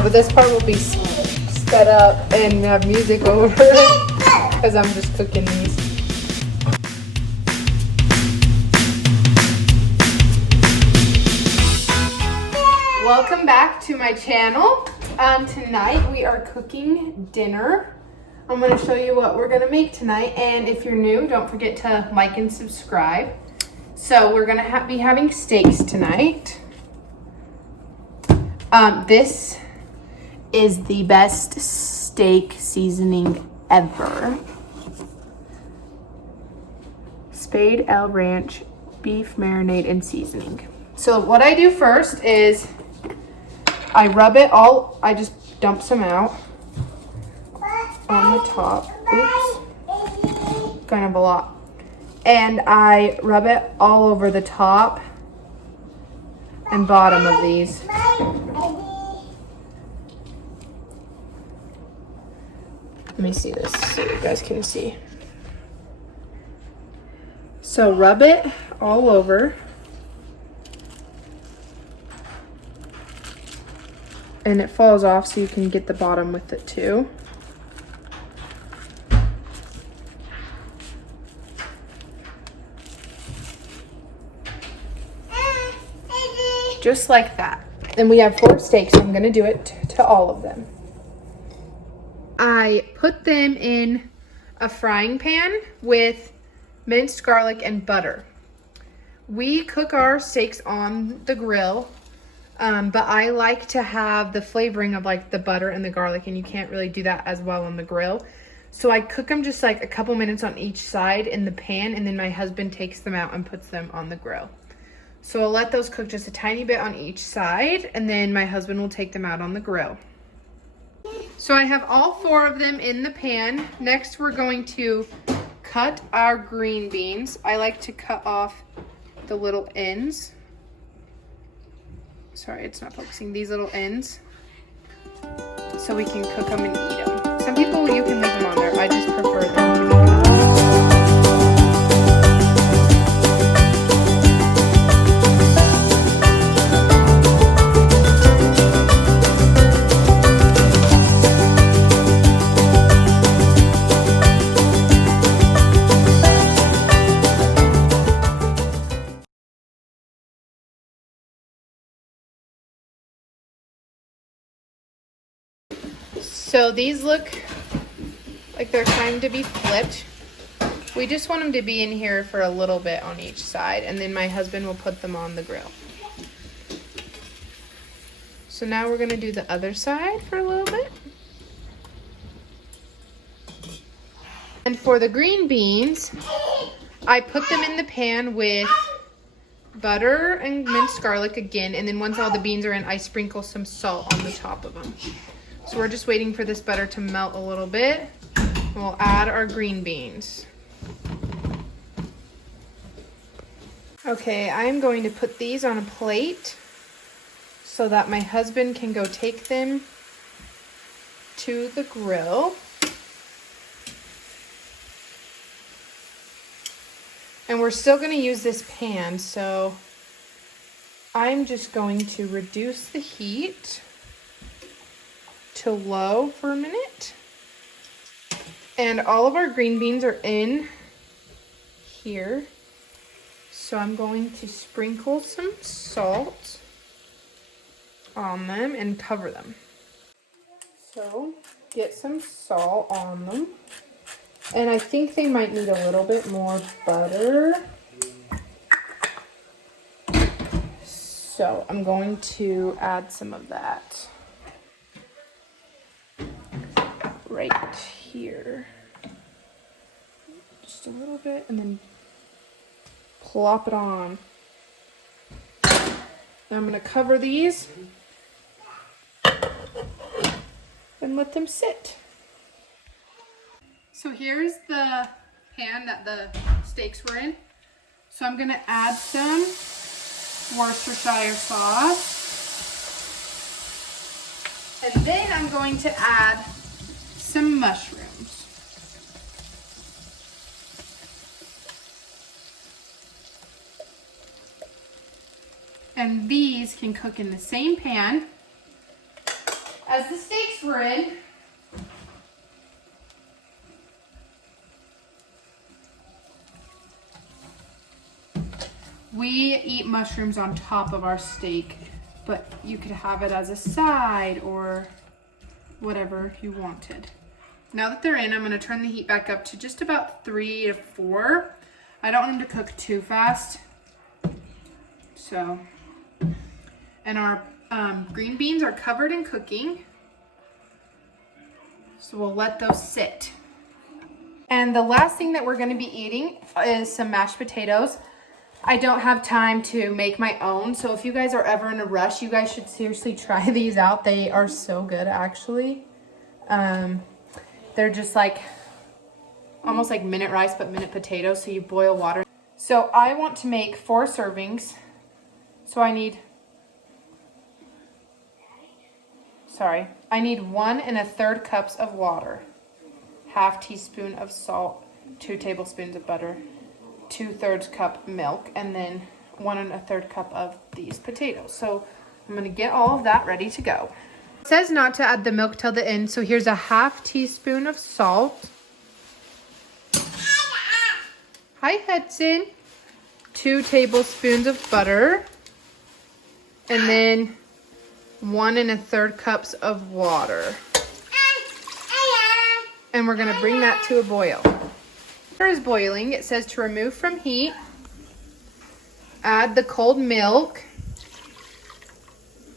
Yeah, but this part will be sped up and have music over it because I'm just cooking these. Welcome back to my channel. Tonight we are cooking dinner. I'm going to show you what we're going to make tonight, and if you're new, don't forget to like and subscribe. So we're going to be having steaks tonight. This is the best steak seasoning ever. Spade El Ranch beef marinade and seasoning. So what I do first is I rub it all, I just dump some out on the top. Oops, kind of a lot. And I rub it all over the top and bottom of these. Let me see this so you guys can see. So rub it all over. And it falls off so you can get the bottom with it too. Just like that. And we have 4 steaks, so I'm gonna do it to all of them. I put them in a frying pan with minced garlic and butter. We cook our steaks on the grill, but I like to have the flavoring of like the butter and the garlic, and you can't really do that as well on the grill. So I cook them just like a couple minutes on each side in the pan, and then my husband takes them out and puts them on the grill. So I'll let those cook just a tiny bit on each side, and then my husband will take them out on the grill. So I have all 4 of them in the pan. Next, we're going to cut our green beans. I like to cut off the little ends. Sorry, it's not focusing. These little ends. So we can cook them and eat them. Some people, you can leave them on there. I just prefer them to be cut. So these look like they're trying to be flipped. We just want them to be in here for a little bit on each side, and then my husband will put them on the grill. So now we're gonna do the other side for a little bit. And for the green beans, I put them in the pan with butter and minced garlic again, and then once all the beans are in, I sprinkle some salt on the top of them. So we're just waiting for this butter to melt a little bit. And we'll add our green beans. Okay, I'm going to put these on a plate so that my husband can go take them to the grill. And we're still going to use this pan, so I'm just going to reduce the heat to low for a minute. And all of our green beans are in here. So I'm going to sprinkle some salt on them and cover them. So get some salt on them. And I think they might need a little bit more butter. So I'm going to add some of that right here. Just a little bit, and then plop it on. Now I'm going to cover these and let them sit. So here's the pan that the steaks were in. So I'm going to add some Worcestershire sauce. And then I'm going to add some mushrooms. And these can cook in the same pan as as the steaks were in, we eat mushrooms on top of our steak, but you could have it as a side or whatever you wanted. Now that they're in, I'm gonna turn the heat back up to just about 3 to 4. I don't want them to cook too fast. So, and our green beans are covered in cooking. So we'll let those sit. And the last thing that we're gonna be eating is some mashed potatoes. I don't have time to make my own, so if you guys are ever in a rush, you guys should seriously try these out. They are so good, actually. They're just like, almost like minute rice, but minute potatoes, so you boil water. So I want to make 4 servings. So I need 1 1/3 cups of water, 1/2 teaspoon of salt, 2 tablespoons of butter, 2/3 cup milk, and then 1 1/3 cup of these potatoes. So I'm gonna get all of that ready to go. It says not to add the milk till the end, so here's a 1/2 teaspoon of salt. Hi, Hudson. 2 tablespoons of butter, and then 1 1/3 cups of water. And we're gonna bring that to a boil. Water is boiling. It says to remove from heat. Add the cold milk,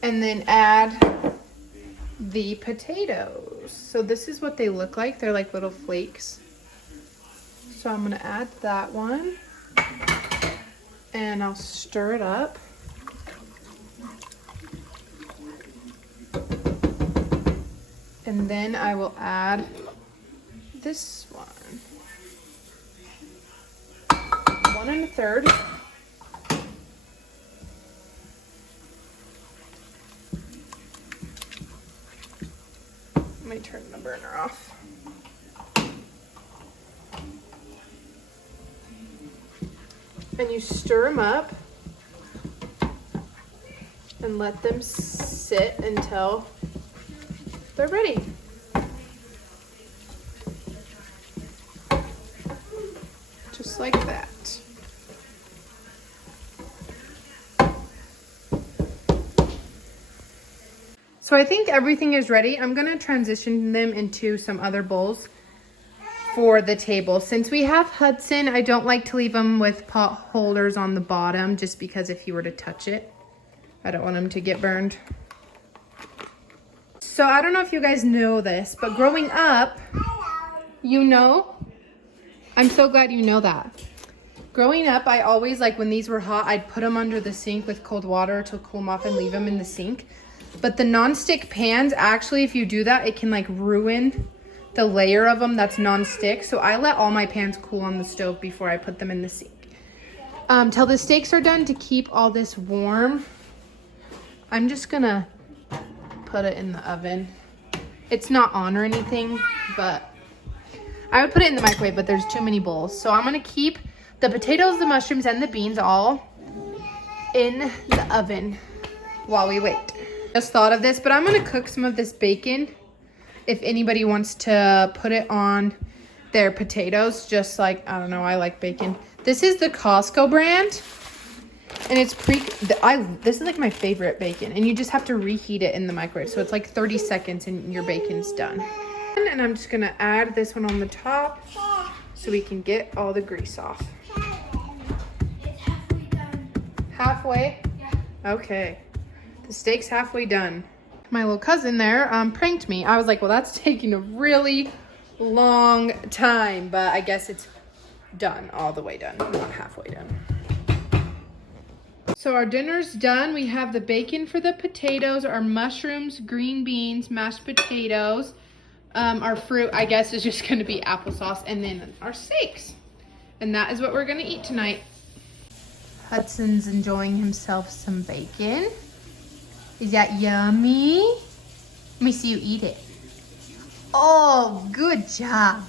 and then add the potatoes. So this is what they look like. They're like little flakes. So I'm gonna add that one, and I'll stir it up. And then I will add this one. 1 1/3. Let me turn the burner off. And you stir them up and let them sit until they're ready. Just like that. So I think everything is ready. I'm gonna transition them into some other bowls for the table. Since we have Hudson, I don't like to leave them with pot holders on the bottom, just because if you were to touch it, I don't want him to get burned. So I don't know if you guys know this, but growing up, you know, I'm so glad you know that. Growing up, I always, like when these were hot, I'd put them under the sink with cold water to cool them off and leave them in the sink. But the non-stick pans, actually, if you do that, it can like ruin the layer of them that's non-stick. So I let all my pans cool on the stove before I put them in the sink. Till the steaks are done, to keep all this warm, I'm just gonna put it in the oven. It's not on or anything, but I would put it in the microwave, but there's too many bowls. So I'm gonna keep the potatoes, the mushrooms, and the beans all in the oven while we wait. Just thought of this, but I'm gonna cook some of this bacon if anybody wants to put it on their potatoes, just like, I don't know, I like bacon. This is the Costco brand, and it's this is like my favorite bacon, and you just have to reheat it in the microwave. So it's like 30 seconds and your bacon's done. And I'm just gonna add this one on the top so we can get all the grease off. It's halfway done. Halfway? Yeah. Okay. The steak's halfway done. My little cousin there pranked me. I was like, well, that's taking a really long time, but I guess it's done, all the way done, not halfway done. So our dinner's done. We have the bacon for the potatoes, our mushrooms, green beans, mashed potatoes. Our fruit, I guess, is just gonna be applesauce, and then our steaks. And that is what we're gonna eat tonight. Hudson's enjoying himself some bacon. Is that yummy? Let me see you eat it. Oh, good job.